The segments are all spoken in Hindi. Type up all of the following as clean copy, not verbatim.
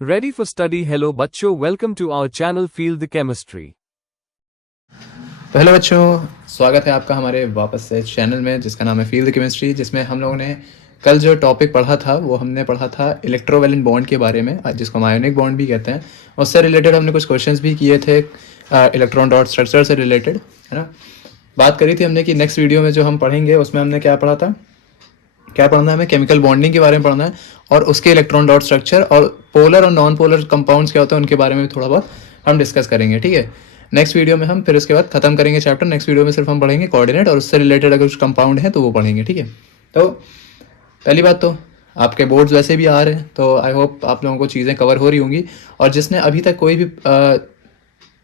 Ready for study? Hello बच्चों, welcome to our channel Feel the Chemistry. तो हेलो बच्चों, स्वागत है आपका हमारे वापस से चैनल में जिसका नाम है फील द केमिस्ट्री, जिसमें हम लोगों ने कल जो टॉपिक पढ़ा था वो हमने पढ़ा था इलेक्ट्रोवैलेंट बॉन्ड के बारे में, जिसको हम आयोनिक बॉन्ड भी कहते हैं। उससे रिलेटेड हमने कुछ क्वेश्चंस भी किए थे इलेक्ट्रॉन डॉट स्ट्रक्चर से रिलेटेड, है ना। बात करी थी हमने कि नेक्स्ट वीडियो में जो हम पढ़ेंगे उसमें हमने क्या पढ़ा था, क्या पढ़ना है, हमें केमिकल बॉन्डिंग के बारे में पढ़ना है और उसके इलेक्ट्रॉन डॉट स्ट्रक्चर और पोलर और नॉन पोलर कंपाउंड्स क्या होते हैं उनके बारे में भी थोड़ा बहुत हम डिस्कस करेंगे। ठीक है, नेक्स्ट वीडियो में हम फिर उसके बाद खत्म करेंगे चैप्टर। नेक्स्ट वीडियो में सिर्फ हम पढ़ेंगे कोऑर्डिनेट और उससे रिलेटेड अगर कुछ कंपाउंड है तो वो पढ़ेंगे। ठीक है, तो पहली बात तो आपके बोर्ड्स वैसे भी आ रहे हैं, तो आई होप आप लोगों को चीज़ें कवर हो रही होंगी। और जिसने अभी तक कोई भी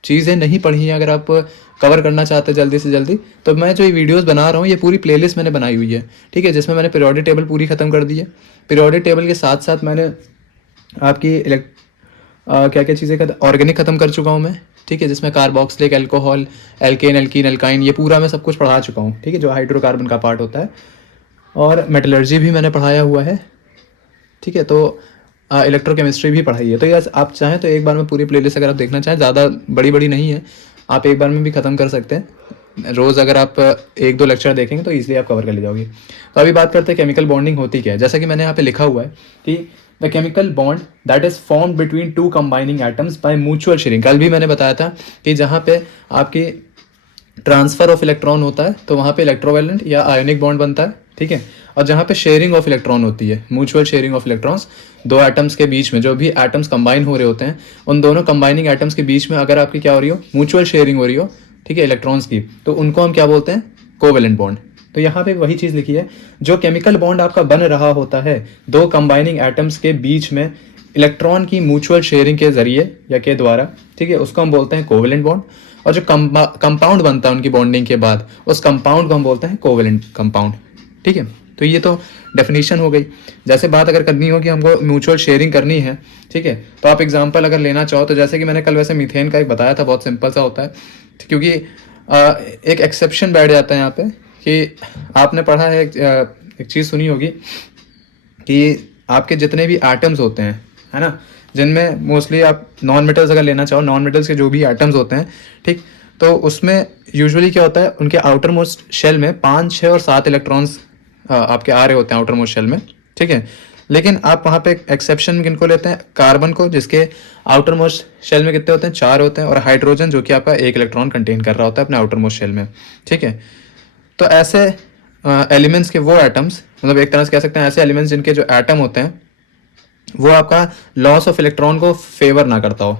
चीज़ें नहीं पढ़ी हैं, अगर आप कवर करना चाहते हैं जल्दी से जल्दी, तो मैं जो ये वीडियोस बना रहा हूँ ये पूरी प्लेलिस्ट मैंने बनाई हुई है। ठीक है, जिसमें मैंने पीरियोडिक टेबल पूरी ख़त्म कर दी है। पीरियोडिक टेबल के साथ साथ मैंने आपकी क्या क्या चीज़ें ऑर्गेनिक ख़त्म कर चुका हूँ मैं। ठीक है, जिसमें carboxylic, alcohol, alkane, alkene, alkyne, ये पूरा मैं सब कुछ पढ़ा चुका हूँ। ठीक है, जो हाइड्रोकार्बन का पार्ट होता है, और मेटलर्जी भी मैंने पढ़ाया हुआ है। ठीक है, तो इलेक्ट्रोकेमिस्ट्री भी पढ़ाई है। तो यार आप चाहें तो एक बार में पूरी प्लेलिस्ट अगर आप देखना चाहें, ज़्यादा बड़ी बड़ी नहीं है, आप एक बार में भी ख़त्म कर सकते हैं। रोज़ अगर आप एक दो लेक्चर देखेंगे तो ईजिली आप कवर कर ले जाओगे। तो अभी बात करते हैं केमिकल बॉन्डिंग होती क्या है। जैसा कि मैंने यहाँ पे लिखा हुआ है कि the chemical bond that is formed between two combining atoms by mutual sharing. कल भी मैंने बताया था कि जहाँ पे आपकी ट्रांसफर ऑफ इलेक्ट्रॉन होता है तो वहाँ पे इलेक्ट्रोवैलेंट या आयोनिक बॉन्ड बनता है। ठीक है, और जहाँ पे शेयरिंग ऑफ इलेक्ट्रॉन होती है, म्यूचुअल शेयरिंग ऑफ इलेक्ट्रॉन्स, दो एटम्स के बीच में जो भी एटम्स कंबाइन हो रहे होते हैं, उन दोनों कंबाइनिंग एटम्स के बीच में अगर आपकी क्या हो रही हो, म्यूचुअल शेयरिंग हो रही हो, ठीक है, इलेक्ट्रॉन्स की, तो उनको हम क्या बोलते हैं, कोवैलेंट बॉन्ड। तो यहाँ पे वही चीज़ लिखी है, जो केमिकल बॉन्ड आपका बन रहा होता है दो कंबाइनिंग एटम्स के बीच में इलेक्ट्रॉन की म्यूचुअल शेयरिंग के जरिए या के द्वारा, ठीक है, उसको हम बोलते हैं कोवैलेंट बॉन्ड। और जो कंपाउंड बनता है उनकी बॉन्डिंग के बाद, उस कंपाउंड को हम बोलते हैं कोवैलेंट कंपाउंड। ठीक है, तो ये तो डेफिनेशन हो गई। जैसे बात अगर करनी हो कि हमको म्यूचुअल शेयरिंग करनी है, ठीक है, तो आप एग्जांपल अगर लेना चाहो तो जैसे कि मैंने कल वैसे मीथेन का एक बताया था, बहुत सिंपल सा होता है। क्योंकि एक एक्सेप्शन बैठ जाता है यहाँ पे कि आपने पढ़ा है, एक चीज़ सुनी होगी कि आपके जितने भी एटम्स होते हैं, है ना, जिनमें मोस्टली आप नॉन मेटल्स अगर लेना चाहो, नॉन मेटल्स के जो भी एटम्स होते हैं, ठीक, तो उसमें यूजुअली क्या होता है, उनके आउटर मोस्ट शेल में 5, 6 और 7 इलेक्ट्रॉन्स आपके आ रहे होते हैं आउटर मोस्ट शेल में। ठीक है, लेकिन आप वहाँ पे एक्सेप्शन किनको लेते हैं, कार्बन को, जिसके आउटर मोस्ट शेल में कितने होते हैं, 4 होते हैं, और हाइड्रोजन जो कि आपका 1 इलेक्ट्रॉन कंटेन कर रहा होता है अपने आउटर मोस्ट शेल में। ठीक है, तो ऐसे एलिमेंट्स के वो एटम्स, मतलब एक तरह से कह सकते हैं ऐसे एलिमेंट्स जिनके जो एटम होते हैं वो आपका लॉस ऑफ इलेक्ट्रॉन को फेवर ना करता हो।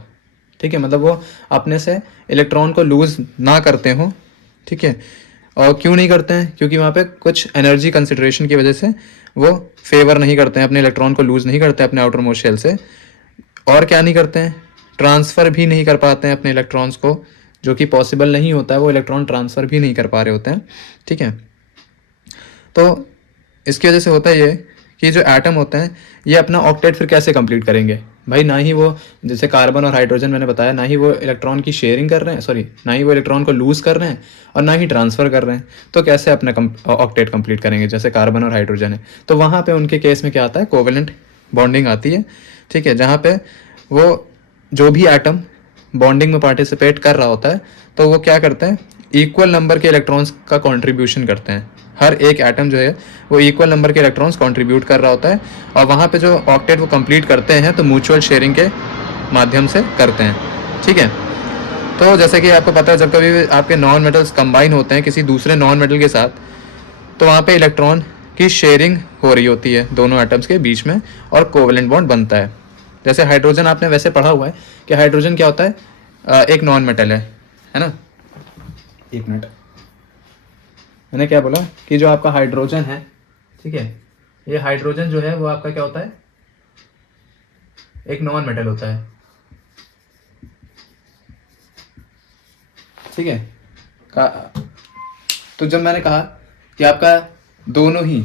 ठीक है, मतलब वो अपने से इलेक्ट्रॉन को लूज ना करते हो। ठीक है, और क्यों नहीं करते हैं, क्योंकि वहाँ पे कुछ एनर्जी कंसिडरेशन की वजह से वो फेवर नहीं करते हैं, अपने इलेक्ट्रॉन को लूज नहीं करते अपने आउटर मोस्ट शेल से। और क्या नहीं करते हैं, ट्रांसफ़र भी नहीं कर पाते हैं अपने इलेक्ट्रॉन्स को, जो कि पॉसिबल नहीं होता है, वो इलेक्ट्रॉन ट्रांसफ़र भी नहीं कर पा रहे होते हैं। ठीक है, तो इसकी वजह से होता है ये कि जो एटम होते हैं ये अपना ऑक्टेट फिर कैसे कंप्लीट करेंगे भाई, ना ही वो, जैसे कार्बन और हाइड्रोजन मैंने बताया, ना ही वो इलेक्ट्रॉन की शेयरिंग कर रहे हैं, सॉरी, ना ही वो इलेक्ट्रॉन को लूज़ कर रहे हैं और ना ही ट्रांसफ़र कर रहे हैं, तो कैसे अपना ऑक्टेट कंप्लीट करेंगे, जैसे कार्बन और हाइड्रोजन है। तो वहाँ पे उनके केस में क्या आता है, कोवैलेंट बॉन्डिंग आती है। ठीक है, जहाँ पे वो जो भी एटम बॉन्डिंग में पार्टिसिपेट कर रहा होता है तो वो क्या करते हैं, इक्वल नंबर के इलेक्ट्रॉन्स का कॉन्ट्रीब्यूशन करते हैं। हर एक एटम जो है वो इक्वल नंबर के इलेक्ट्रॉन्स कंट्रीब्यूट कर रहा होता है, और वहाँ पे जो ऑक्टेट वो कंप्लीट करते हैं तो म्यूचुअल शेयरिंग के माध्यम से करते हैं। ठीक है, तो जैसे कि आपको पता है, जब कभी भी आपके नॉन मेटल्स कंबाइन होते हैं किसी दूसरे नॉन मेटल के साथ, तो वहाँ पे इलेक्ट्रॉन की शेयरिंग हो रही होती है दोनों एटम्स के बीच में, और कोवैलेंट बॉन्ड बनता है। जैसे हाइड्रोजन आपने वैसे पढ़ा हुआ है कि हाइड्रोजन क्या होता है, एक नॉन मेटल है ना। एक मिनट, मैंने क्या बोला कि जो आपका हाइड्रोजन है, ठीक है, ये हाइड्रोजन जो है वो आपका क्या होता है, एक नॉन मेटल होता है। ठीक है, तो जब मैंने कहा कि आपका दोनों ही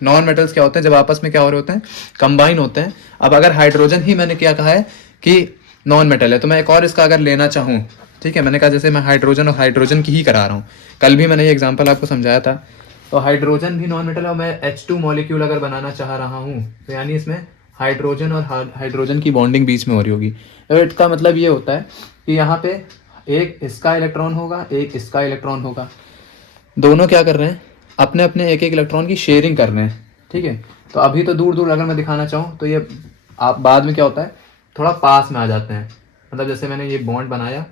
नॉन मेटल्स क्या होते हैं, जब आपस में क्या हो रहे होते हैं, कंबाइन होते हैं। अब अगर हाइड्रोजन ही मैंने क्या कहा है कि नॉन मेटल है, तो मैं एक और इसका अगर लेना चाहूँ, ठीक है, मैंने कहा जैसे मैं हाइड्रोजन और हाइड्रोजन की ही करा रहा हूँ, कल भी मैंने ये एग्जांपल आपको समझाया था। तो हाइड्रोजन भी नॉन मेटल है और मैं H2 मॉलिक्यूल अगर बनाना चाह रहा हूँ, तो यानी इसमें हाइड्रोजन और हाइड्रोजन की बॉन्डिंग बीच में हो रही होगी। तो इसका मतलब ये होता है कि यहाँ पे एक इसका इलेक्ट्रॉन होगा, एक इसका इलेक्ट्रॉन होगा, दोनों क्या कर रहे हैं, अपने अपने एक एक इलेक्ट्रॉन की शेयरिंग कर रहे हैं। ठीक है, तो अभी तो दूर दूर अगर मैं दिखाना चाहूँ तो ये आप बाद में क्या होता है, थोड़ा पास में आ जाते हैं। मतलब जैसे मैंने ये बॉन्ड बनाया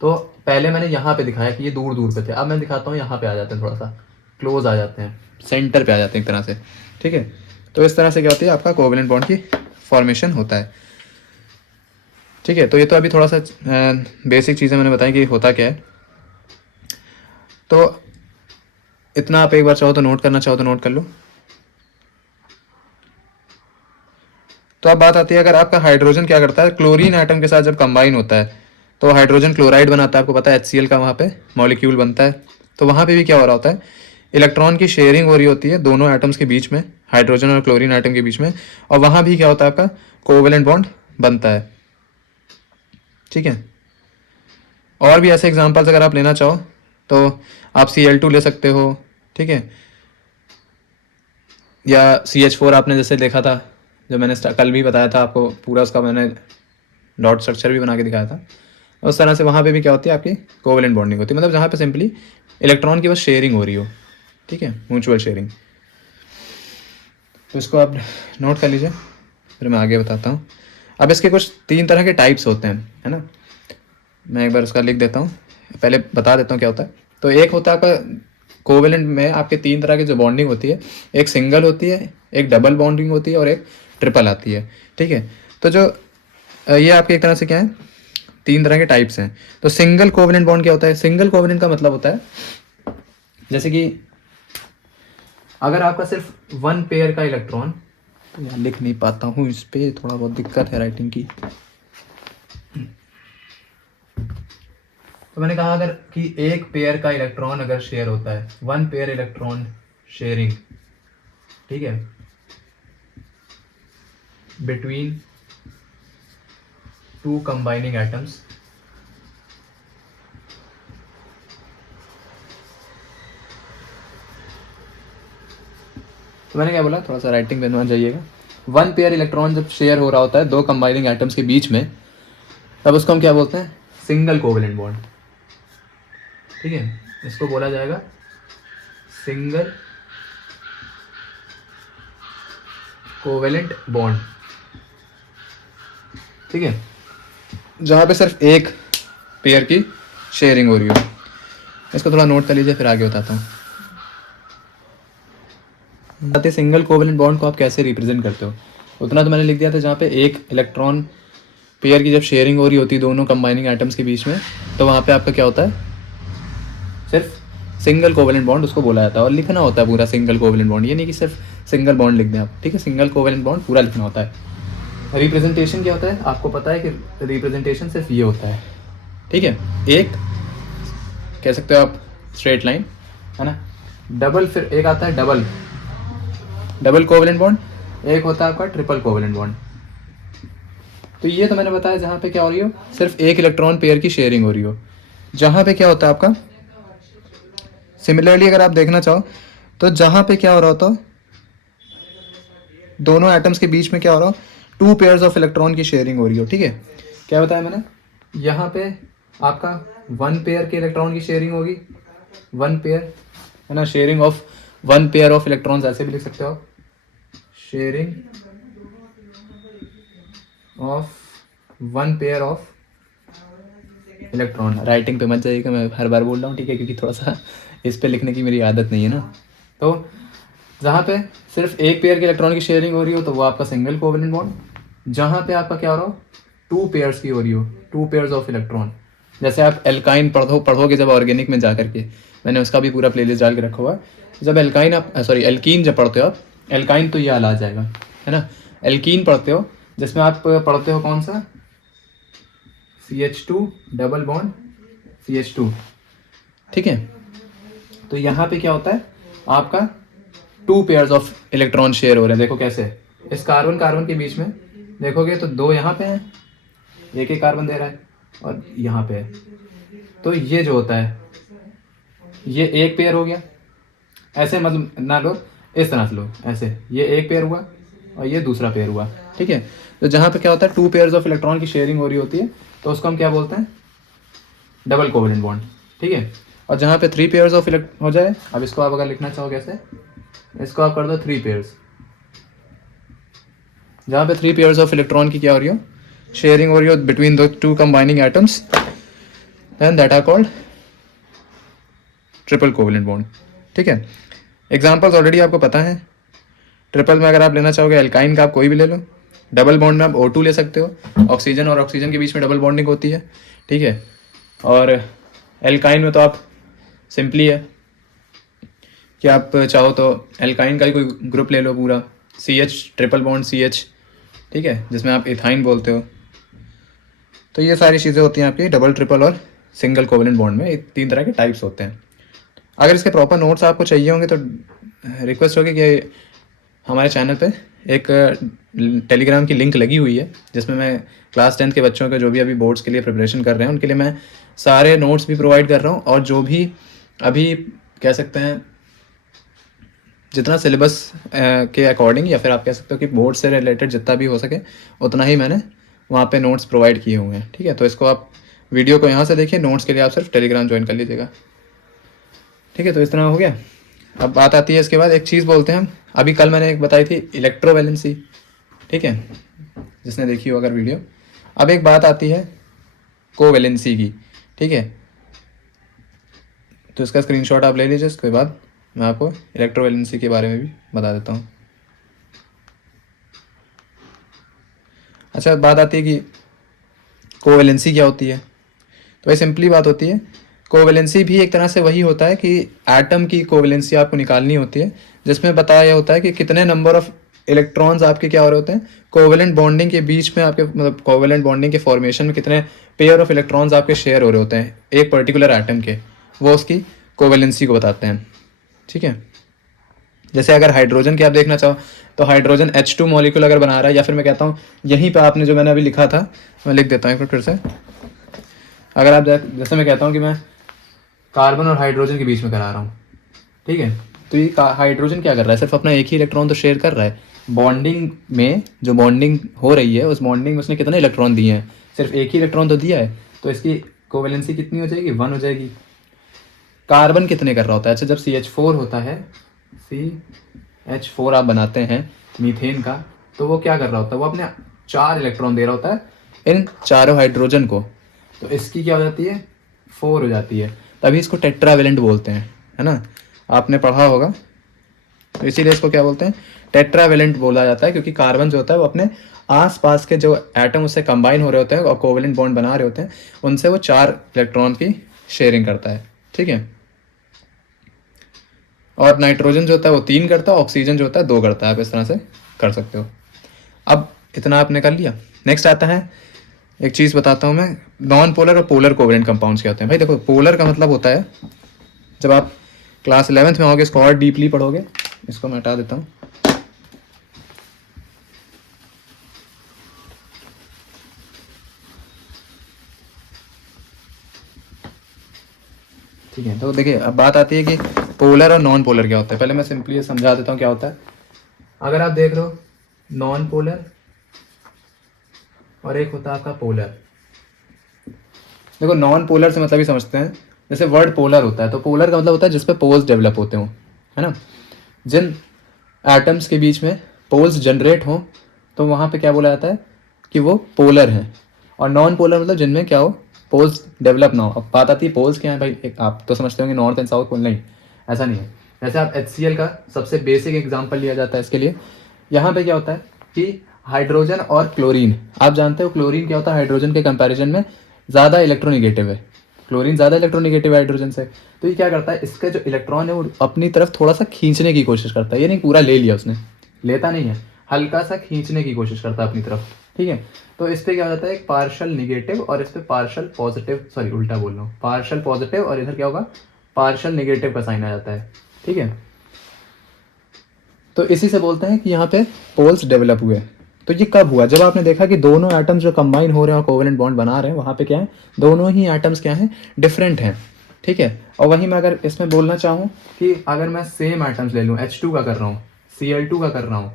तो पहले मैंने यहाँ पे दिखाया कि ये दूर दूर पे थे, अब मैं दिखाता हूँ यहाँ पे आ जाते हैं, थोड़ा सा क्लोज आ जाते हैं, सेंटर पे आ जाते हैं एक तरह से। ठीक है, तो इस तरह से क्या होती है, आपका कोवेलेंट बॉन्ड की फॉर्मेशन होता है। ठीक है, तो ये तो अभी थोड़ा सा बेसिक चीज़ें मैंने बताई कि होता क्या है। तो इतना आप एक बार चाहो तो नोट करना चाहो तो नोट कर लो। तो अब बात आती है, अगर आपका हाइड्रोजन क्या करता है, क्लोरीन एटम के साथ जब कंबाइन होता है तो हाइड्रोजन क्लोराइड बनाता है, आपको पता है HCl का वहाँ पे मॉलिक्यूल बनता है। तो वहाँ पे भी क्या हो रहा होता है, इलेक्ट्रॉन की शेयरिंग हो रही होती है दोनों एटम्स के बीच में, हाइड्रोजन और क्लोरीन एटम के बीच में, और वहाँ भी क्या होता है, आपका कोवेलेंट बॉन्ड बनता है। ठीक है, और भी ऐसे एग्जाम्पल्स अगर आप लेना चाहो तो आप Cl2 ले सकते हो। ठीक है, या CH4 आपने जैसे देखा था, जो मैंने कल भी बताया था आपको, पूरा उसका मैंने डॉट स्ट्रक्चर भी बना के दिखाया था। उस तरह से वहाँ पे भी क्या होती है, आपकी कोवेलेंट बॉन्डिंग होती है, मतलब जहाँ पे सिंपली इलेक्ट्रॉन की बस शेयरिंग हो रही हो। ठीक है, म्यूचुअल शेयरिंग। तो इसको आप नोट कर लीजिए, फिर मैं आगे बताता हूँ। अब इसके कुछ 3 तरह के टाइप्स होते हैं, है ना। मैं एक बार उसका लिख देता हूँ, पहले बता देता हूँ क्या होता है। तो एक होता है आपका कोवेलेंट में आपके 3 तरह की जो बॉन्डिंग होती है, एक सिंगल होती है, एक डबल बॉन्डिंग होती है और एक ट्रिपल आती है। ठीक है, तो जो ये आपके एक तरह से क्या है, 3 तरह के टाइप्स हैं। तो सिंगल कोवेलेंट बॉन्ड क्या होता है, सिंगल कोवेलेंट का मतलब होता है जैसे कि अगर आपका सिर्फ 1 पेयर का इलेक्ट्रॉन, तो यहाँ लिख नहीं पाता हूँ, इस पे थोड़ा बहुत दिक्कत है राइटिंग की। तो मैंने कहा अगर कि एक पेयर का इलेक्ट्रॉन अगर शेयर होता है, 1 पेयर इलेक्ट्रॉन शेयरिंग, ठीक है, बिटवीन 2 कंबाइनिंग एटम्स, तो मैंने क्या बोला, थोड़ा सा राइटिंग पे ध्यान जाइएगा। 1 पेयर इलेक्ट्रॉन जब शेयर हो रहा होता है 2 कंबाइनिंग एटम्स के बीच में, तब उसको हम क्या बोलते हैं, सिंगल कोवेलेंट बॉन्ड। ठीक है, इसको बोला जाएगा सिंगल कोवेलेंट बॉन्ड। ठीक है, जहाँ पे सिर्फ एक पेयर की शेयरिंग हो रही हो। इसको थोड़ा नोट कर लीजिए, फिर आगे बताता हूँ। सिंगल कोवेलेंट बॉन्ड को आप कैसे रिप्रेजेंट करते हो, उतना तो मैंने लिख दिया था। जहाँ पे एक इलेक्ट्रॉन पेयर की जब शेयरिंग हो रही होती है दोनों कंबाइनिंग एटम्स के बीच में, तो वहाँ पे आपका क्या होता है, सिर्फ सिंगल कोवेलेंट बॉन्ड उसको बोला जाता है। और लिखना होता है पूरा सिंगल कोवेलेंट बॉन्ड, ये नहीं कि सिर्फ सिंगल बॉन्ड लिख दें आप। ठीक है, सिंगल कोवेलेंट बॉन्ड पूरा लिखना होता है। रिप्रेजेंटेशन क्या होता है, आपको पता है कि रिप्रेजेंटेशन सिर्फ ये होता है। ठीक है, एक कह सकते हो आप स्ट्रेट लाइन, है ना। डबल, फिर एक आता है डबल कोवेलेंट बॉन्ड, एक होता है आपका ट्रिपल कोवेलेंट बॉन्ड। तो ये तो मैंने बताया जहाँ पे क्या हो रही हो, सिर्फ एक इलेक्ट्रॉन पेयर की शेयरिंग हो रही हो। जहाँ पे क्या होता है आपका, सिमिलरली अगर आप देखना चाहो तो जहाँ पे क्या हो रहा होता, दोनों एटम्स के बीच में क्या हो रहा हो, 2 पेयर्स ऑफ इलेक्ट्रॉन की शेयरिंग हो रही हो। ठीक है, क्या बताया मैंने, यहाँ पे आपका 1 पेयर के इलेक्ट्रॉन की शेयरिंग होगी, 1 पेयर, है ना, sharing of 1 pair of electrons, ऐसे भी लिख सकते हो, sharing of 1 pair of electron. Writing पे मत जाइएगा, मैं हर बार बोल रहा हूँ, ठीक है, क्योंकि थोड़ा सा इस पे लिखने की मेरी आदत नहीं है ना। तो जहाँ पे सिर्फ एक पेयर के इलेक्ट्रॉन की शेयरिंग हो रही हो तो वो आपका सिंगल कोवेलेंट बॉन्ड। जहाँ पे आपका क्या हो रहा हो, 2 पेयर्स की हो रही हो, 2 पेयर्स ऑफ इलेक्ट्रॉन। जैसे आप एल्काइन पढ़ोगे जब ऑर्गेनिक में जा करके, मैंने उसका भी पूरा प्लेलिस्ट डाल के रखा हुआ है। जब एल्काइन आप एल्कीन जब पढ़ते हो आप, एल्काइन तो ये आ जाएगा, है ना। एल्कीन पढ़ते हो जिसमें आप पढ़ते हो कौन सा, CH2 डबल बॉन्ड CH2। ठीक है, तो यहाँ पे क्या होता है, आपका 2 पेयर्स ऑफ इलेक्ट्रॉन शेयर हो रहे हैं। देखो कैसे, इस कार्बन कार्बन के बीच में देखोगे तो 2 यहाँ पे हैं, एक कार्बन दे रहा है, और यहाँ पे है। तो ये जो होता है, ये एक पेयर हो गया। ऐसे मतलब ना लो, इस तरह से लो, ऐसे ये एक पेयर हुआ और ये दूसरा पेयर हुआ। ठीक है। तो जहाँ पे क्या होता है 2 पेयर्स ऑफ इलेक्ट्रॉन की शेयरिंग हो रही होती है तो उसको हम क्या बोलते हैं, डबल कोवेलेंट बॉन्ड, ठीक है। और जहाँ पे 3 पेयर्स ऑफ इलेक्ट्रॉन हो जाए, अब इसको आप अगर लिखना चाहो कैसे, इसको आप कर दो 3 पेयर्स, जहाँ पे 3 पेयर्स ऑफ इलेक्ट्रॉन की क्या हो रही हो, शेयरिंग हो रही हो between the 2 combining atoms, then that are called triple covalent bond, ठीक है। एग्जांपल्स ऑलरेडी आपको पता है। ट्रिपल में अगर आप लेना चाहोगे एल्काइन का आप कोई भी ले लो, डबल बॉन्ड में आप O2 ले सकते हो, ऑक्सीजन और ऑक्सीजन के बीच में डबल बॉन्डिंग होती है, ठीक है। और एल्काइन में तो आप सिंपली है कि आप चाहो तो एल्काइन का ही कोई ग्रुप ले लो पूरा, CH ट्रिपल बॉन्ड CH, ठीक है, जिसमें आप इथाइन बोलते हो। तो ये सारी चीज़ें होती हैं आपकी डबल, ट्रिपल और सिंगल कोवेलेंट बॉन्ड में, 3 तरह के टाइप्स होते हैं। अगर इसके प्रॉपर नोट्स आपको चाहिए होंगे तो रिक्वेस्ट होगी कि हमारे चैनल पे एक टेलीग्राम की लिंक लगी हुई है, जिसमें मैं क्लास 10 के बच्चों के जो भी अभी बोर्ड्स के लिए प्रिपरेशन कर रहे हैं उनके लिए मैं सारे नोट्स भी प्रोवाइड कर रहा हूँ, और जो भी अभी कह सकते हैं जितना सिलेबस के अकॉर्डिंग, या फिर आप कह सकते हो कि बोर्ड से रिलेटेड जितना भी हो सके उतना ही मैंने वहाँ पे नोट्स प्रोवाइड किए हुए हैं, ठीक है। तो इसको आप वीडियो को यहाँ से देखिए, नोट्स के लिए आप सिर्फ टेलीग्राम ज्वाइन कर लीजिएगा, ठीक है। तो इस तरह हो गया। अब बात आती है इसके बाद, एक चीज़ बोलते हैं हम, अभी कल मैंने एक बताई थी इलेक्ट्रोवैलेंसी, ठीक है, जिसने देखी हो अगर वीडियो। अब एक बात आती है कोवैलेंसी की, ठीक है। तो इसका स्क्रीनशॉट आप ले लीजिए, उसके बाद मैं आपको इलेक्ट्रोवैलेंसी के बारे में भी बता देता हूँ। अच्छा, बात आती है कि कोवैलेंसी क्या होती है। तो ये सिंपली बात होती है, कोवैलेंसी भी एक तरह से वही होता है कि एटम की कोवैलेंसी आपको निकालनी होती है, जिसमें बताया होता है कि कितने नंबर ऑफ इलेक्ट्रॉन्स आपके क्या हो रहे होते हैं, कोवैलेंट बॉन्डिंग के बीच में आपके, मतलब कोवैलेंट बॉन्डिंग के फॉर्मेशन में कितने पेयर ऑफ इलेक्ट्रॉन्स आपके शेयर हो रहे होते हैं एक पर्टिकुलर एटम के, वो उसकी कोवैलेंसी को बताते हैं, ठीक है। जैसे अगर हाइड्रोजन की आप देखना चाहो तो हाइड्रोजन H2 मॉलिक्यूल अगर बना रहा है, या फिर मैं कहता हूँ यहीं पे आपने जो मैंने अभी लिखा था मैं लिख देता हूँ एक बार फिर से। अगर आप जैसे मैं कहता हूँ कि मैं कार्बन और हाइड्रोजन के बीच में करा रहा हूँ, ठीक है, तो ये हाइड्रोजन क्या कर रहा है, सिर्फ अपना एक ही इलेक्ट्रॉन तो शेयर कर रहा है। बॉन्डिंग में जो बॉन्डिंग हो रही है उस बॉन्डिंग में उसने कितने इलेक्ट्रॉन दिए हैं, सिर्फ एक ही इलेक्ट्रॉन तो दिया है, तो इसकी कोवैलेंसी कितनी हो जाएगी, 1 हो जाएगी। कार्बन कितने कर रहा होता है, अच्छा जब CH4 होता है, CH4 आप बनाते हैं मीथेन का, तो वो क्या कर रहा होता है, वो अपने 4 इलेक्ट्रॉन दे रहा होता है इन चारों हाइड्रोजन को, तो इसकी क्या हो जाती है, 4 हो जाती है, तभी इसको टेट्रावेलेंट बोलते हैं, है ना, आपने पढ़ा होगा। तो इसीलिए इसको क्या बोलते हैं, टेट्रावेलेंट बोला जाता है, क्योंकि कार्बन जो होता है वो अपने आसपास के जो एटम उससे कंबाइन हो रहे होते हैं और कोवेलेंट बॉन्ड बना रहे होते हैं, उनसे वो 4 इलेक्ट्रॉन की शेयरिंग करता है, ठीक है। और नाइट्रोजन जो होता है वो 3 करता है, ऑक्सीजन जो होता है 2 करता है, आप इस तरह से कर सकते हो। अब इतना आपने कर लिया, नेक्स्ट आता है, एक चीज़ बताता हूँ मैं, नॉन पोलर और पोलर कोवेलेंट कंपाउंड्स क्या होते हैं। भाई देखो, पोलर का मतलब होता है, जब आप क्लास 11th में होगे इसको और डीपली पढ़ोगे, इसको मैं हटा देता हूँ, ठीक है। तो देखिए अब बात आती है कि पोलर और नॉन पोलर क्या होता है। पहले मैं सिंपली समझा देता हूँ क्या होता है। अगर आप देख रहे हो नॉन पोलर और एक होता है आपका पोलर। देखो नॉन पोलर से मतलब ही समझते हैं, जैसे वर्ड पोलर होता है तो पोलर का मतलब होता है जिस पे पोल्स डेवलप होते हो, है ना, जिन एटम्स के बीच में पोल्स जनरेट हो तो वहाँ पे क्या बोला जाता है कि वो पोलर हैं। और नॉन पोलर मतलब जिनमें क्या हो, पोल्स डेवलप ना हो। अब बात आती है पोल्स क्या है भाई, एक आप तो समझते होंगे नॉर्थ एंड साउथ पोल, नहीं ऐसा नहीं है। जैसे आप HCl का सबसे बेसिक एग्जांपल लिया जाता है इसके लिए। यहाँ पे क्या होता है कि हाइड्रोजन और क्लोरीन, आप जानते हो क्लोरीन क्या होता है, हाइड्रोजन के कंपैरिजन में ज़्यादा इलेक्ट्रोनिगेटिव है, क्लोरीन ज़्यादा इलेक्ट्रोनिगेटिव है हाइड्रोजन से। तो ये क्या करता है, इसका जो इलेक्ट्रॉन है वो अपनी तरफ थोड़ा सा खींचने की कोशिश करता है, ये नहीं पूरा ले लिया उसने, लेता नहीं है, हल्का सा खींचने की कोशिश करता है अपनी तरफ, ठीक है। तो इस पर क्या हो जाता है, एक पार्शल निगेटिव और इस पर पार्शल पॉजिटिव, सॉरी उल्टा बोल रहा हूँ, पार्शल पॉजिटिव और इधर क्या होगा, पार्शल निगेटिव का साइन आ जाता है, ठीक है। तो इसी से बोलते हैं कि यहाँ पे पोल्स डेवलप हुए। तो ये कब हुआ, जब आपने देखा कि दोनों एटम्स जो कंबाइन हो रहे हैं और कोवेलेंट बॉन्ड बना रहे हैं, वहाँ पे क्या है, दोनों ही एटम्स क्या हैं, डिफरेंट हैं, ठीक है। और वहीं मैं अगर इसमें बोलना चाहूँ कि अगर मैं सेम एटम्स ले लूँ, H2 का कर रहा हूँ, Cl2 का कर रहा हूँ,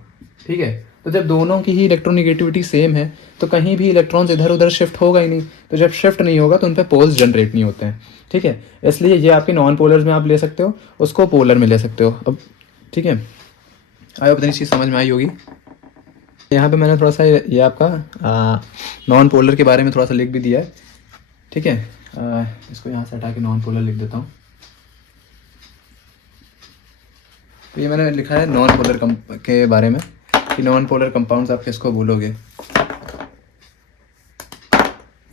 ठीक है, तो जब दोनों की ही इलेक्ट्रोनिगेटिविटी सेम है तो कहीं भी इलेक्ट्रॉन्स इधर उधर शिफ्ट होगा ही नहीं, तो जब शिफ्ट नहीं होगा तो उन पर पोल्स जनरेट नहीं होते हैं। ठीक है, इसलिए ये आपके नॉन पोलर्स में आप ले सकते हो, उसको पोलर में ले सकते हो। अब ठीक है, आई होप इतनी चीज़ समझ में आई होगी। यहाँ पे मैंने थोड़ा सा ये आपका नॉन पोलर के बारे में थोड़ा सा लिख भी दिया है। ठीक है, इसको यहाँ से हटा के नॉन पोलर लिख देता हूँ। तो ये मैंने लिखा है नॉन पोलर के बारे में कि नॉन पोलर कंपाउंड्स आप किसको बोलोगे।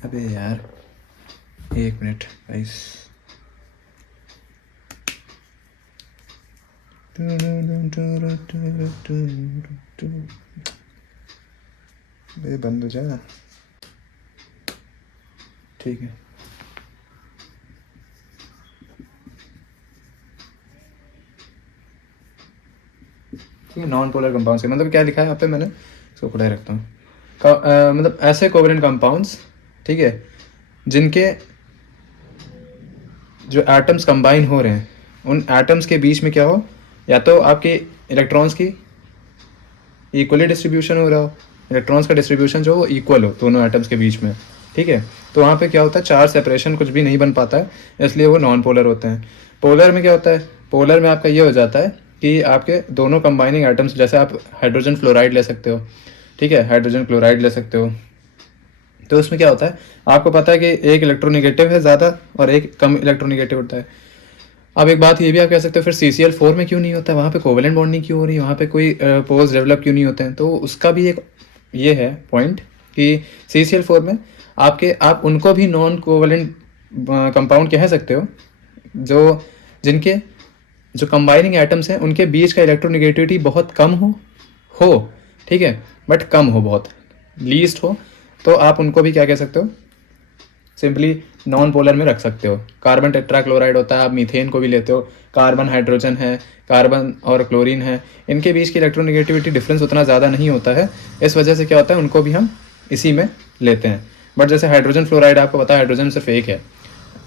अबे यार एक मिनट गाइस, बंद हो जाए। ठीक है, ठीक है, नॉन पोलर कंपाउंड्स के मतलब क्या लिखा है यहाँ पे, मैंने इसको खुला ही रखता हूँ। मतलब ऐसे कोवेलेंट कंपाउंड्स, ठीक है, जिनके जो एटम्स कंबाइन हो रहे हैं उन एटम्स के बीच में क्या हो, या तो आपके इलेक्ट्रॉन्स की इक्वली डिस्ट्रीब्यूशन हो रहा हो, इलेक्ट्रॉन्स का डिस्ट्रीब्यूशन जो हो इक्वल हो दोनों एटम्स के बीच में। ठीक है, तो वहाँ पे क्या होता है, चार्ज सेपरेशन कुछ भी नहीं बन पाता है, इसलिए वो नॉन पोलर होते हैं। पोलर में क्या होता है, पोलर में आपका ये हो जाता है कि आपके दोनों कंबाइनिंग एटम्स, जैसे आप हाइड्रोजन फ्लोराइड ले सकते हो, ठीक है, हाइड्रोजन क्लोराइड ले सकते हो, तो उसमें क्या होता है, आपको पता है कि एक इलेक्ट्रोनिगेटिव है ज़्यादा और एक कम इलेक्ट्रोनिगेटिव होता है। अब एक बात ये भी आप कह सकते हो फिर CCl4 में क्यों नहीं होता, वहाँ पे कोवेलेंट बॉन्डिंग क्यों हो रही है, वहाँ पे कोई पोल्स डेवलप क्यों नहीं होते हैं। तो उसका भी एक ये है पॉइंट कि CCl4 में आप उनको भी नॉन कोवेलेंट कंपाउंड कह सकते हो जो जिनके जो कंबाइनिंग एटम्स हैं उनके बीच का इलेक्ट्रोनिगेटिविटी बहुत कम हो ठीक है, बट कम हो, बहुत लीस्ट हो, तो आप उनको भी क्या कह सकते हो, सिंपली नॉन पोलर में रख सकते हो। कार्बन टेट्राक्लोराइड होता है, आप मीथेन को भी लेते हो, कार्बन हाइड्रोजन है, कार्बन और क्लोरीन है, इनके बीच की इलेक्ट्रोनिगेटिविटी डिफरेंस उतना ज़्यादा नहीं होता है, इस वजह से क्या होता है उनको भी हम इसी में लेते हैं। बट जैसे हाइड्रोजन फ्लोराइड, आपको पता है हाइड्रोजन सिर्फ एक है,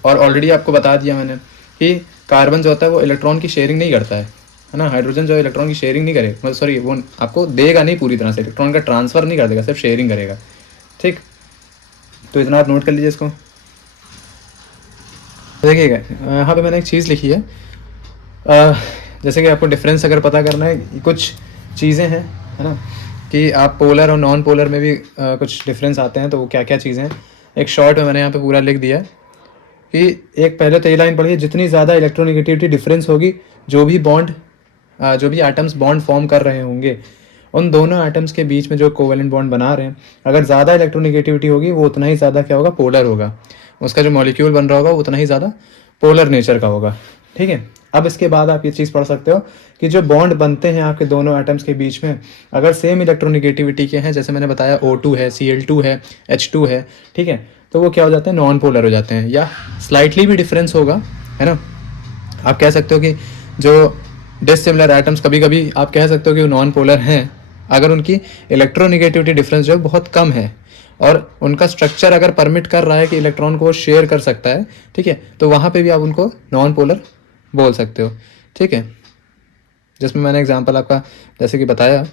और ऑलरेडी आपको बता दिया मैंने कि कार्बन जो होता है वो इलेक्ट्रॉन की शेयरिंग नहीं करता है ना, हाइड्रोजन जो इलेक्ट्रॉन की शेयरिंग नहीं करेगा, मतलब सॉरी वो आपको देगा नहीं पूरी तरह से, इलेक्ट्रॉन का ट्रांसफ़र नहीं कर देगा, सिर्फ शेयरिंग करेगा। ठीक, तो इतना आप नोट कर लीजिए इसको। देखिएगा यहाँ पे मैंने एक चीज़ लिखी है, जैसे कि आपको डिफरेंस अगर पता करना है, कुछ चीज़ें हैं है ना, कि आप पोलर और नॉन पोलर में भी कुछ डिफरेंस आते हैं, तो वो क्या क्या चीज़ें हैं एक शॉर्ट में मैंने यहाँ पे पूरा लिख दिया है कि एक पहले तो ये लाइन पढ़िए, जितनी ज़्यादा इलेक्ट्रोनिगेटिविटी डिफरेंस होगी, जो भी एटम्स बॉन्ड फॉर्म कर रहे होंगे उन दोनों एटम्स के बीच में जो कोवेलेंट बॉन्ड बना रहे हैं, अगर ज़्यादा इलेक्ट्रोनिगेटिविटी होगी वो उतना ही ज़्यादा क्या होगा, पोलर होगा, उसका जो मॉलिक्यूल बन रहा होगा वो उतना ही ज़्यादा पोलर नेचर का होगा। ठीक है, अब इसके बाद आप ये चीज़ पढ़ सकते हो कि जो बॉन्ड बनते हैं आपके दोनों एटम्स के बीच में, अगर सेम इलेक्ट्रोनिगेटिविटी के हैं, जैसे मैंने बताया O2 है, Cl2 है, H2 है, ठीक है, तो वो क्या हो जाते हैं, नॉन पोलर हो जाते हैं, या स्लाइटली भी डिफरेंस होगा, है ना। आप कह सकते हो कि जो डिसिमिलर एटम्स कभी कभी आप कह सकते हो कि वो नॉन पोलर हैं अगर उनकी इलेक्ट्रोनिगेटिविटी डिफरेंस जो बहुत कम है और उनका स्ट्रक्चर अगर परमिट कर रहा है कि इलेक्ट्रॉन को शेयर कर सकता है, ठीक है, तो वहाँ पे भी आप उनको नॉन पोलर बोल सकते हो। ठीक है, जिसमें मैंने एग्जांपल आपका जैसे कि बताया,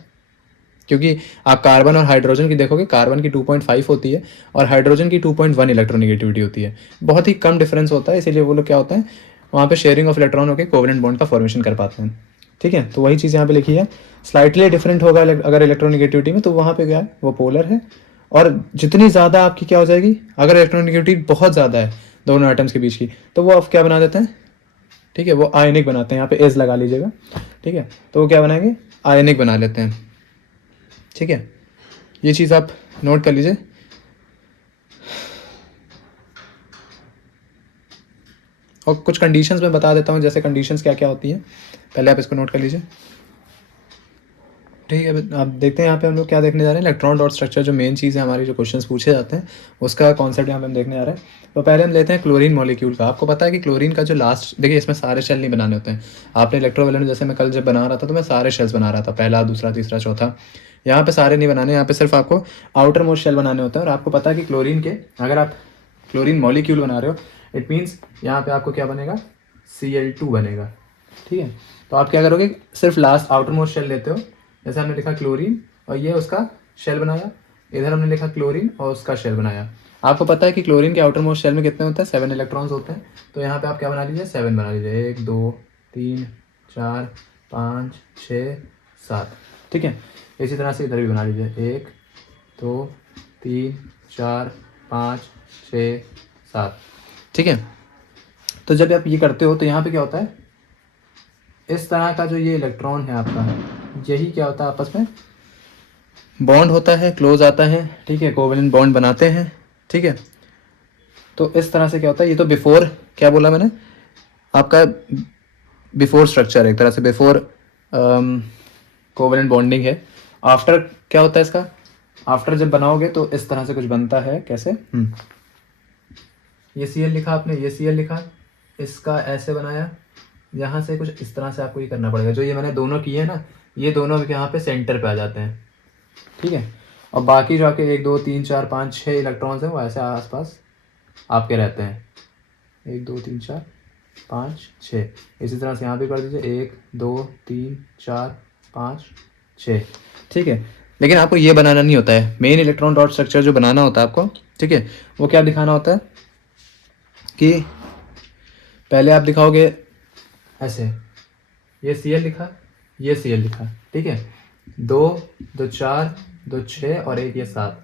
क्योंकि आप कार्बन और हाइड्रोजन की देखोगे, कार्बन की 2.5 होती है और हाइड्रोजन की 2.1 इलेक्ट्रोनिगेटिविटी होती है, बहुत ही कम डिफरेंस होता है, इसीलिए वो लोग क्या होता है वहाँ पे शेयरिंग ऑफ इलेक्ट्रॉन होकर कोवेलेंट बॉन्ड का फॉर्मेशन कर पाते हैं। ठीक है, तो वही चीज़ यहाँ पे लिखी है, स्लाइटली डिफरेंट होगा अगर इलेक्ट्रोनिगेटिविटी में, तो वहाँ पे क्या है, वो पोलर है, और जितनी ज़्यादा आपकी क्या हो जाएगी, अगर इलेक्ट्रोनिगेटिविटी बहुत ज़्यादा है दोनों एटम्स के बीच की, तो वो आप क्या बना देते हैं, ठीक है, वो आयनिक बनाते हैं, यहाँ पे एज लगा लीजिएगा, ठीक है, तो वो क्या बनाएंगे, आयनिक बना लेते हैं। ठीक है, ये चीज़ आप नोट कर लीजिए। और कुछ कंडीशंस मैं बता देता हूँ, जैसे कंडीशंस क्या क्या होती हैं, पहले आप इसको नोट कर लीजिए। ठीक है, आप देखते हैं यहाँ पे हम लोग क्या देखने जा रहे हैं, इलेक्ट्रॉन डॉट स्ट्रक्चर, जो मेन चीज़ है हमारी, जो क्वेश्चंस पूछे जाते हैं उसका कॉन्सेप्ट यहाँ पे हम देखने जा रहे हैं। तो पहले हम लेते हैं क्लोरीन मॉलिक्यूल का। आपको पता है कि क्लोरीन का जो लास्ट, देखिए इसमें सारे शेल नहीं बनाने होते हैं, आपने इलेक्ट्रोवैलेंट, जैसे मैं कल जब बना रहा था तो मैं सारे शेल्स बना रहा था, पहला, दूसरा, तीसरा, चौथा, यहाँ पे सारे नहीं बनाने, यहाँ पे सिर्फ आपको आउटर मोस्ट शेल बनाने होते हैं। और आपको पता है कि क्लोरीन के, अगर आप क्लोरीन मॉलिक्यूल बना रहे हो, इट मीन्स यहाँ पे आपको क्या बनेगा, Cl2 बनेगा। ठीक है, तो आप क्या करोगे, सिर्फ लास्ट आउटर मोस्ट शेल लेते हो, जैसे हमने लिखा क्लोरीन और ये उसका शेल बनाया। इधर हमने लिखा क्लोरीन और उसका शेल बनाया। आपको पता है कि क्लोरीन के आउटर मोस्ट शेल में कितने होते हैं, 7 इलेक्ट्रॉन्स होते हैं। तो यहाँ पे आप क्या बना लीजिए, 7 बना लीजिए, 1 2 3 4 5 6 7। ठीक है, इसी तरह से इधर भी बना लीजिए, 1 2 3 4 5 6 7। ठीक है, तो जब आप ये करते हो तो यहाँ पे क्या होता है, इस तरह का जो ये इलेक्ट्रॉन है आपका, यही क्या होता है, आपस में बॉन्ड होता है, क्लोज आता है। ठीक है, कोवेलेंट बॉन्ड बनाते हैं। ठीक है, तो इस तरह से क्या होता है, ये तो बिफोर, क्या बोला मैंने आपका, बिफोर स्ट्रक्चर है एक तरह से, बिफोर कोवेलेंट बॉन्डिंग है। आफ्टर क्या होता है इसका, आफ्टर जब बनाओगे तो इस तरह से कुछ बनता है। कैसे, ये Cl लिखा आपने, ये Cl लिखा, इसका ऐसे बनाया, यहाँ से कुछ इस तरह से आपको ये करना पड़ेगा। जो ये मैंने दोनों किए हैं ना, ये दोनों यहाँ पे सेंटर पे आ जाते हैं। ठीक है, और बाकी जो आपके 1 2 3 4 5 6 इलेक्ट्रॉन्स हैं वो ऐसे आसपास आपके रहते हैं, 1 2 3 4 5 6। इसी तरह से यहाँ पे कर दीजिए, 1 2 3 4 5 6। ठीक है, लेकिन आपको ये बनाना नहीं होता है, मेन इलेक्ट्रॉन डॉट स्ट्रक्चर जो बनाना होता है आपको। ठीक है, वो क्या दिखाना होता है कि पहले आप दिखाओगे ऐसे, ये Cl लिखा, ये Cl लिखा। ठीक है, 2 2 4 2 6 और 1 ये 7,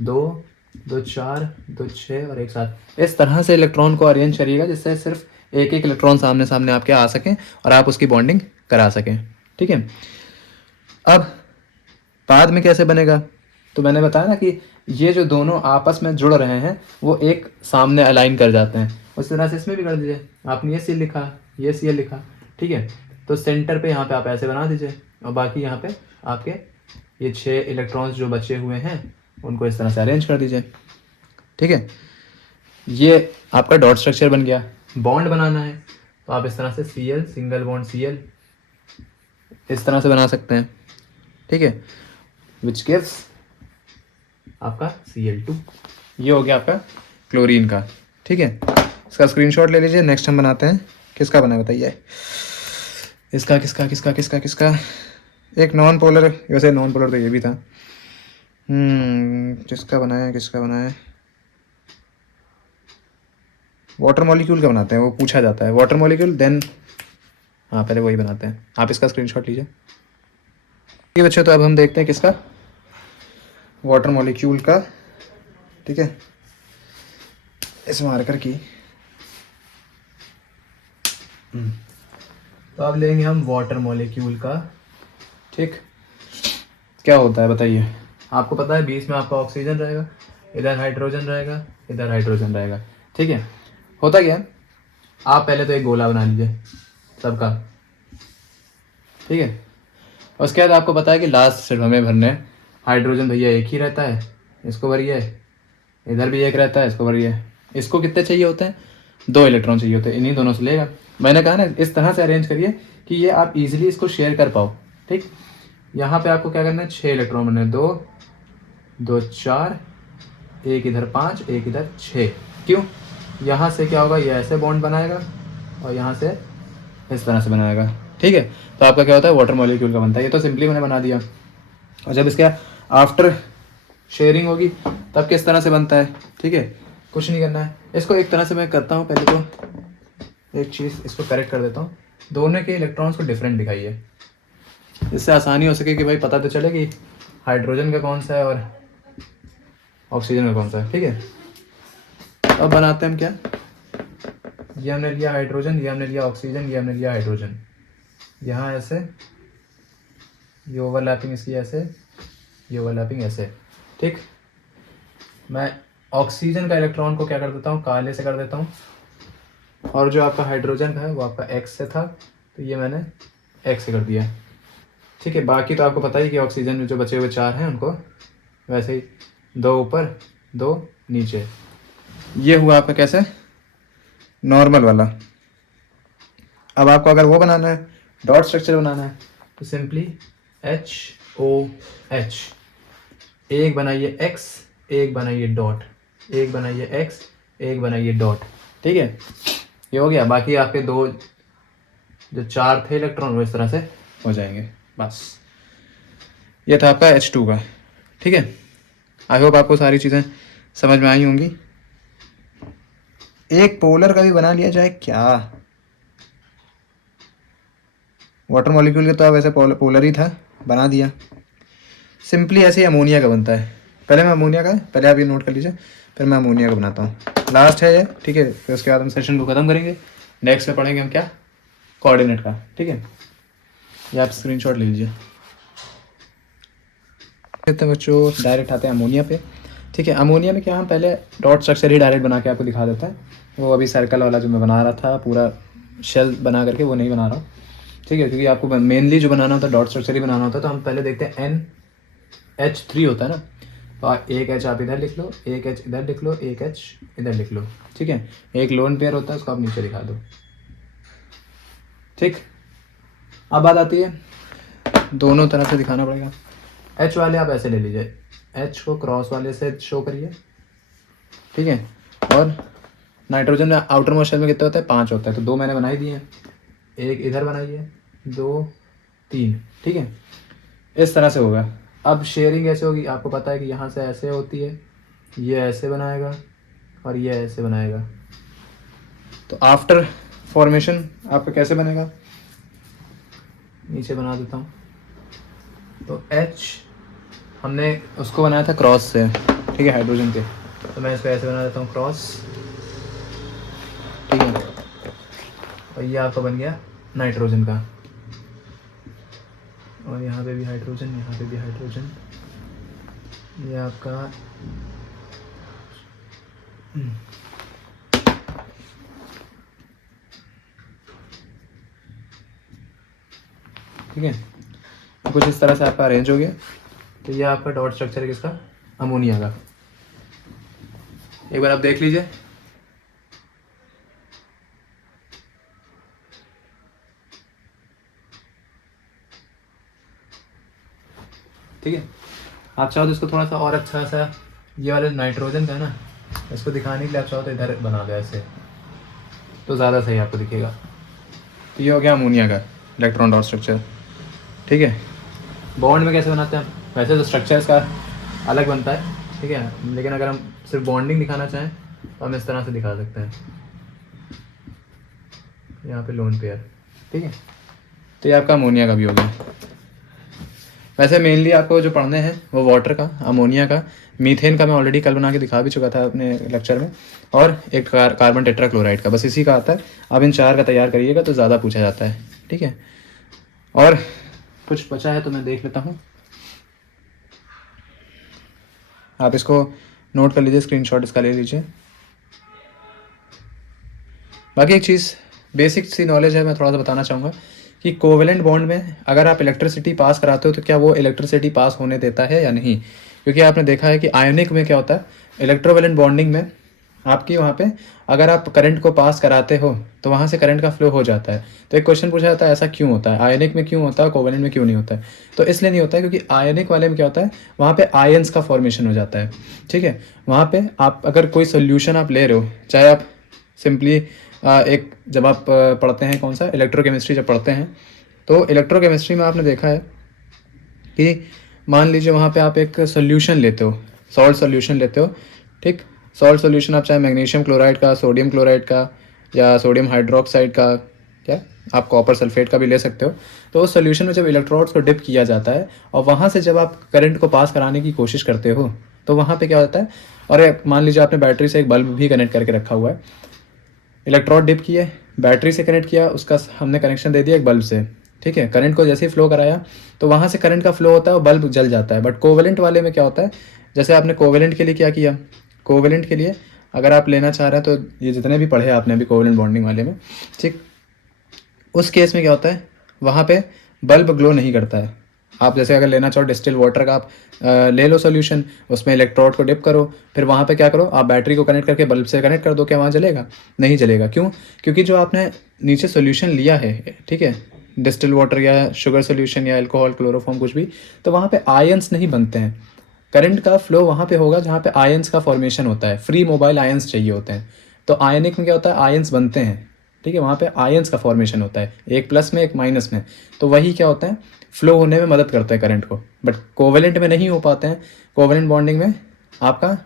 2 2 4 2 6 और 1 7। इस तरह से इलेक्ट्रॉन को अरेंज करिएगा जिससे सिर्फ एक एक इलेक्ट्रॉन सामने सामने आपके आ सकें और आप उसकी बॉन्डिंग करा सकें। ठीक है, अब बाद में कैसे बनेगा, तो मैंने बताया ना कि ये जो दोनों आपस में जुड़ रहे हैं वो एक सामने अलाइन कर जाते हैं। उस तरह से इसमें भी कर दीजिए, आपने ये Cl लिखा, ये Cl लिखा। ठीक है, तो सेंटर पे यहाँ पे आप ऐसे बना दीजिए और बाकी यहाँ पे आपके ये 6 इलेक्ट्रॉन्स जो बचे हुए हैं उनको इस तरह से अरेंज कर दीजिए। ठीक है, ये आपका डॉट स्ट्रक्चर बन गया। बॉन्ड बनाना है तो आप इस तरह से Cl, सिंगल बॉन्ड Cl इस तरह से बना सकते हैं। ठीक है, विच गिव्स आपका Cl2। ये हो गया आपका क्लोरीन का। ठीक है, इसका स्क्रीनशॉट ले लीजिए। नेक्स्ट हम बनाते हैं, किसका बना है बताइए, इसका, किसका किसका किसका किसका, एक नॉन पोलर, वैसे नॉन पोलर तो ये भी था। किसका बनाया, किसका बनाया, वाटर मॉलिक्यूल का बनाते हैं, वो पूछा जाता है वाटर मॉलिक्यूल, देन हाँ पहले वही बनाते हैं। आप इसका स्क्रीनशॉट लीजिए। ठीक है बच्चों, तो अब हम देखते हैं किसका, वाटर मॉलिक्यूल का। ठीक है, इस मार्कर की। तो अब लेंगे हम वाटर मॉलिक्यूल का। ठीक, क्या होता है बताइए, आपको पता है बीच में आपका ऑक्सीजन रहेगा, इधर हाइड्रोजन रहेगा, इधर हाइड्रोजन रहेगा। ठीक है, होता क्या है, आप पहले तो एक गोला बना लीजिए सबका। ठीक है, उसके बाद आपको पता है कि लास्ट सिर्फ हमें भरने हैं। हाइड्रोजन भैया एक ही रहता है, इसको भरिए, इधर भी एक रहता है, इसको भरिए। इसको कितने चाहिए होते हैं, 2 इलेक्ट्रॉन चाहिए होते हैं, इन्हीं दोनों से लेगा। मैंने कहा ना इस तरह से अरेंज करिए कि ये आप इजीली इसको शेयर कर पाओ। ठीक, यहाँ पे आपको क्या करना है, 6 इलेक्ट्रॉन बनने, 2 2 4, एक इधर 5, एक इधर 6। क्यों, यहाँ से क्या होगा, ये ऐसे बॉन्ड बनाएगा और यहाँ से इस तरह से बनाएगा। ठीक है, तो आपका क्या होता है, वाटर मॉलिक्यूल का बनता है। ये तो सिंपली मैंने बना दिया। और जब इसका आफ्टर शेयरिंग होगी तब किस तरह से बनता है। ठीक है, कुछ नहीं करना है, इसको एक तरह से मैं करता हूँ। पहले तो एक चीज़ इसको करेक्ट कर देता हूँ, दोनों के इलेक्ट्रॉन्स को डिफरेंट दिखाइए, इससे आसानी हो सके कि भाई पता तो चले कि हाइड्रोजन का कौन सा है और ऑक्सीजन का कौन सा है। ठीक है, अब बनाते हैं हम क्या, ये हमने लिया हाइड्रोजन, ये हमने लिया ऑक्सीजन, ये हमने लिया हाइड्रोजन, यहाँ ऐसे, ये ओवरलैपिंग इसकी ऐसे, ये ओवरलैपिंग ऐसे। ठीक, मैं ऑक्सीजन का इलेक्ट्रॉन को क्या कर देता हूँ, काले से कर देता हूँ, और जो आपका हाइड्रोजन का है वो आपका एक्स से था तो ये मैंने एक्स से कर दिया। ठीक है, बाकी तो आपको पता ही कि ऑक्सीजन में जो बचे हुए 4 हैं उनको वैसे ही 2 ऊपर 2 नीचे। ये हुआ आपका कैसे, नॉर्मल वाला। अब आपको अगर वो बनाना है, डॉट स्ट्रक्चर बनाना है, तो सिंपली HOH, एक बनाइए x, एक बनाइए डॉट, एक बनाइए x, एक बनाइए डॉट। ठीक है, ये हो गया। बाकी आपके 2 जो 4 थे इलेक्ट्रॉन वो इस तरह से हो जाएंगे, बस ये था आपका H2 का। ठीक है, आई होप आपको सारी चीज़ें समझ में आई होंगी। एक पोलर का भी बना लिया जाए क्या? वाटर मॉलिक्यूल के तो आप वैसे पोलर ही था, बना दिया। सिंपली ऐसे ही अमोनिया का बनता है। पहले मैं अमोनिया का, पहले आप ये नोट कर लीजिए, फिर मैं अमोनिया का बनाता हूँ। लास्ट है ये, ठीक है। फिर उसके बाद हम सेशन को ख़त्म करेंगे। नेक्स्ट में पढ़ेंगे हम क्या, कोऑर्डिनेट का। ठीक है, ये आप स्क्रीनशॉट ले लीजिए। तो बच्चों डायरेक्ट आते हैं अमोनिया पे। ठीक है, अमोनिया में क्या, हम पहले डॉट स्ट्रक्चर ही डायरेक्ट बना के आपको दिखा देता है। वो अभी सर्कल वाला जो मैं बना रहा था पूरा शेल बना करके, वो नहीं बना रहा हूँ। ठीक है, क्योंकि आपको मेनली जो बनाना होता है डॉट स्ट्रक्चर ही बनाना होता है। तो हम पहले देखते हैं NH3 होता है ना, तो एक H आप इधर लिख लो, एक H इधर लिख लो, एक H इधर लिख लो। ठीक है, एक लोन पेयर होता है, उसको आप नीचे दिखा दो। ठीक, अब बात आती है, दोनों तरफ से दिखाना पड़ेगा। H वाले आप ऐसे ले लीजिए, H को क्रॉस वाले से शो करिए। ठीक है, और नाइट्रोजन में आउटर मोस्ट शेल में कितने होता है, 5 होता है, तो 2 मैंने बनाई दिए हैं। एक इधर बनाइए, 2 3। ठीक है, इस तरह से होगा। अब शेयरिंग ऐसे होगी, आपको पता है कि यहाँ से ऐसे होती है, ये ऐसे बनाएगा और ये ऐसे बनाएगा। तो आफ्टर फॉर्मेशन आपका कैसे बनेगा, नीचे बना देता हूँ। तो H हमने उसको बनाया था क्रॉस से, ठीक है, हाइड्रोजन के, तो मैं इसको ऐसे बना देता हूँ क्रॉस। ठीक है, और ये आपका बन गया नाइट्रोजन का, और यहाँ पे भी हाइड्रोजन, यहाँ पे भी हाइड्रोजन, ये आपका ठीक है, कुछ इस तरह से आपका अरेंज हो गया। तो ये आपका डॉट स्ट्रक्चर है किसका, अमोनिया का। एक बार आप देख लीजिए। ठीक है, आप चाहो तो इसको थोड़ा सा और अच्छा सा, ये वाले नाइट्रोजन का है ना, इसको दिखाने के लिए आप चाहो तो इधर बना दो ऐसे, तो ज़्यादा सही आपको दिखेगा। तो ये हो गया अमोनिया का इलेक्ट्रॉन डॉट स्ट्रक्चर। ठीक है, बॉन्ड में कैसे बनाते हैं, वैसे तो स्ट्रक्चर इसका अलग बनता है। ठीक है, लेकिन अगर हम सिर्फ बॉन्डिंग दिखाना चाहें तो हम इस तरह से दिखा सकते हैं, यहाँ पे लोन पेयर। ठीक है, तो ये आपका अमोनिया का भी हो गया। वैसे मेनली आपको जो पढ़ने हैं वो वाटर का, अमोनिया का, मीथेन का मैं ऑलरेडी कल बना के दिखा भी चुका था अपने लेक्चर में, और एक कार्बन टेट्राक्लोराइड का, बस इसी का आता है। अब इन 4 का तैयार करिएगा तो ज़्यादा पूछा जाता है। ठीक है, और कुछ बचा है तो मैं देख लेता हूँ, आप इसको नोट कर लीजिए, स्क्रीनशॉट इसका ले लीजिए। बाकी एक चीज़ बेसिक सी नॉलेज है, मैं थोड़ा सा बताना चाहूँगा कि कोवेलेंट बॉन्ड में अगर आप इलेक्ट्रिसिटी पास कराते हो तो क्या वो इलेक्ट्रिसिटी पास होने देता है या नहीं, क्योंकि आपने देखा है कि आयोनिक में क्या होता है, इलेक्ट्रोवेलेंट बॉन्डिंग में आपकी वहाँ पे अगर आप करंट को पास कराते हो तो वहाँ से करंट का फ्लो हो जाता है। तो एक क्वेश्चन पूछा जाता है ऐसा क्यों होता है, आयोनिक में क्यों होता है, कोवेलेंट में क्यों नहीं होता है। तो इसलिए नहीं होता है क्योंकि आयोनिक वाले में क्या होता है, वहाँ पे आयंस का फॉर्मेशन हो जाता है। ठीक है, वहाँ पे आप अगर कोई सोल्यूशन आप ले रहे हो, चाहे आप सिंपली एक जब आप पढ़ते हैं कौन सा, इलेक्ट्रोकेमिस्ट्री जब पढ़ते हैं, तो इलेक्ट्रोकेमिस्ट्री में आपने देखा है कि मान लीजिए वहाँ पे आप एक सोल्यूशन लेते हो, सॉल्ट सोल्यूशन लेते हो। ठीक, सॉल्ट सोल्यूशन आप चाहे मैग्नीशियम क्लोराइड का, सोडियम क्लोराइड का, या सोडियम हाइड्रोक्साइड का, क्या आप कॉपर सल्फेट का भी ले सकते हो। तो उस सोल्यूशन में जब इलेक्ट्रोड्स को डिप किया जाता है और वहाँ से जब आप करंट को पास कराने की कोशिश करते हो तो वहाँ पे क्या होता है, और मान लीजिए आपने बैटरी से एक बल्ब भी कनेक्ट करके रखा हुआ है, इलेक्ट्रोड डिप किए, बैटरी से कनेक्ट किया, उसका हमने कनेक्शन दे दिया एक बल्ब से। ठीक है, करंट को जैसे ही फ्लो कराया तो वहाँ से करंट का फ्लो होता है और बल्ब जल जाता है। बट कोवेलेंट वाले में क्या होता है, जैसे आपने कोवेलेंट के लिए क्या किया, कोवेलेंट के लिए अगर आप लेना चाह रहे हैं तो ये जितने भी पढ़े आपने अभी कोवेलेंट बॉन्डिंग वाले में, ठीक, उस केस में क्या होता है, वहाँ पे बल्ब ग्लो नहीं करता है। आप जैसे अगर लेना चाहो डिस्टिल वाटर का, आप ले लो सोल्यूशन, उसमें इलेक्ट्रोड को डिप करो, फिर वहाँ पे क्या करो, आप बैटरी को कनेक्ट करके बल्ब से कनेक्ट कर दो, क्या वहाँ जलेगा, नहीं जलेगा। क्यों, क्योंकि जो आपने नीचे सोल्यूशन लिया है, ठीक है, डिस्टिल वाटर या शुगर सोल्यूशन या अल्कोहल, क्लोरोफॉर्म, कुछ भी, तो वहाँ पे आयंस नहीं बनते हैं। करंट का फ्लो वहाँ पे होगा जहाँ पे आयंस का फॉर्मेशन होता है, फ्री मोबाइल आयंस चाहिए होते हैं। तो आयनिक में क्या होता है, आयंस बनते हैं। ठीक है, वहाँ पे आयंस का फॉर्मेशन होता है, एक प्लस में एक माइनस में, तो वही क्या होता है, फ्लो होने में मदद करता है करंट को। बट कोवेलेंट में नहीं हो पाते हैं। कोवेलेंट बॉन्डिंग में आपका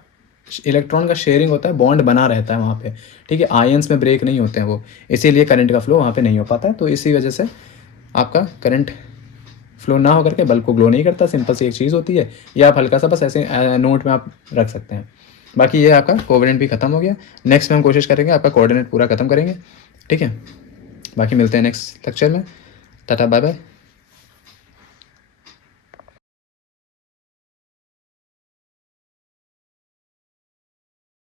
इलेक्ट्रॉन का शेयरिंग होता है, बॉन्ड बना रहता है वहाँ पे, ठीक है। आयंस में ब्रेक नहीं होते हैं वो, इसीलिए करंट का फ्लो वहाँ पे नहीं हो पाता है। तो इसी वजह से आपका करंट फ्लो ना होकर के बल्ब को ग्लो नहीं करता। सिंपल सी एक चीज़ होती है। ये आप हल्का सा बस ऐसे नोट में आप रख सकते हैं। बाकी ये आपका कोवेलेंट भी खत्म हो गया। नेक्स्ट में हम कोशिश करेंगे आपका कोऑर्डिनेट पूरा खत्म करेंगे, ठीक है। बाकी मिलते हैं नेक्स्ट लेक्चर में। Tata bye bye.